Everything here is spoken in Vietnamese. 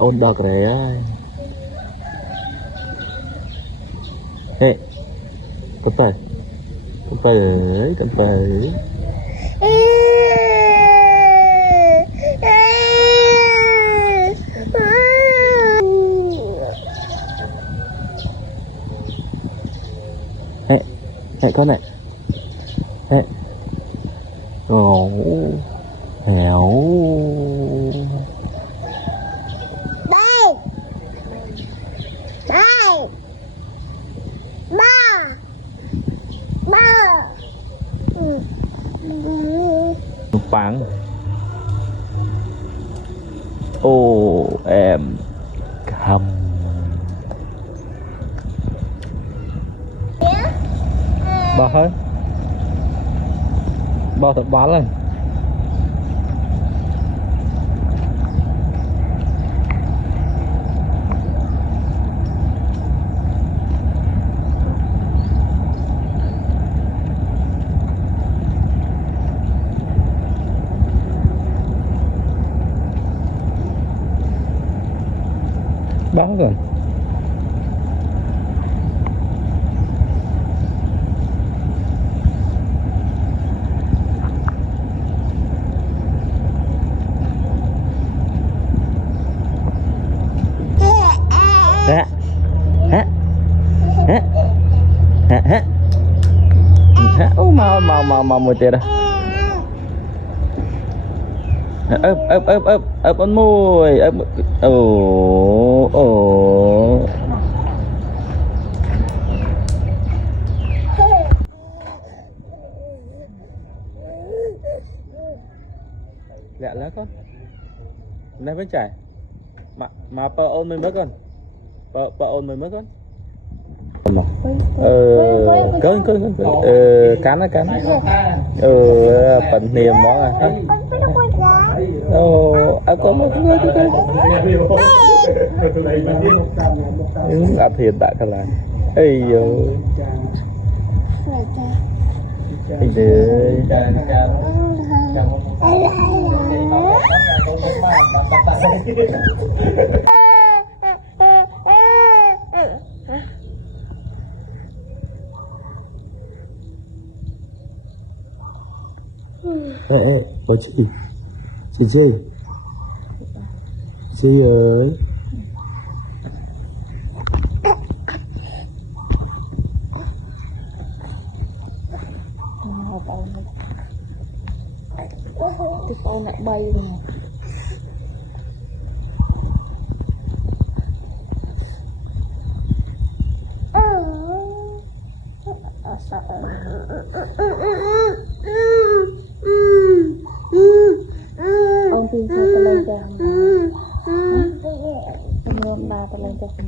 ôn đọc đấy ai ê con phải con phải Hẹ con này. Hẹ. Ồ. Hẻo. Đây. Đây. Ba. Ba. Bắn. Ô em cầm. Bỏ hơi. Bỏ thật bán lên. Bán rồi. Hả? Hả? Hả? Hả? Hả? Hả? Ô mau một tiệt à. Ấp con môi ấp ồ lẹ lá con này vẫn chảy mà pa ôn mình mất con pa ôn mình mất con cơn cắn phần niềm món à có một người ăn thiệt đại thật là ây yo có chị ơi cái con lại bay rồi. Ông tin sao ta lên cho ông ta lên cho con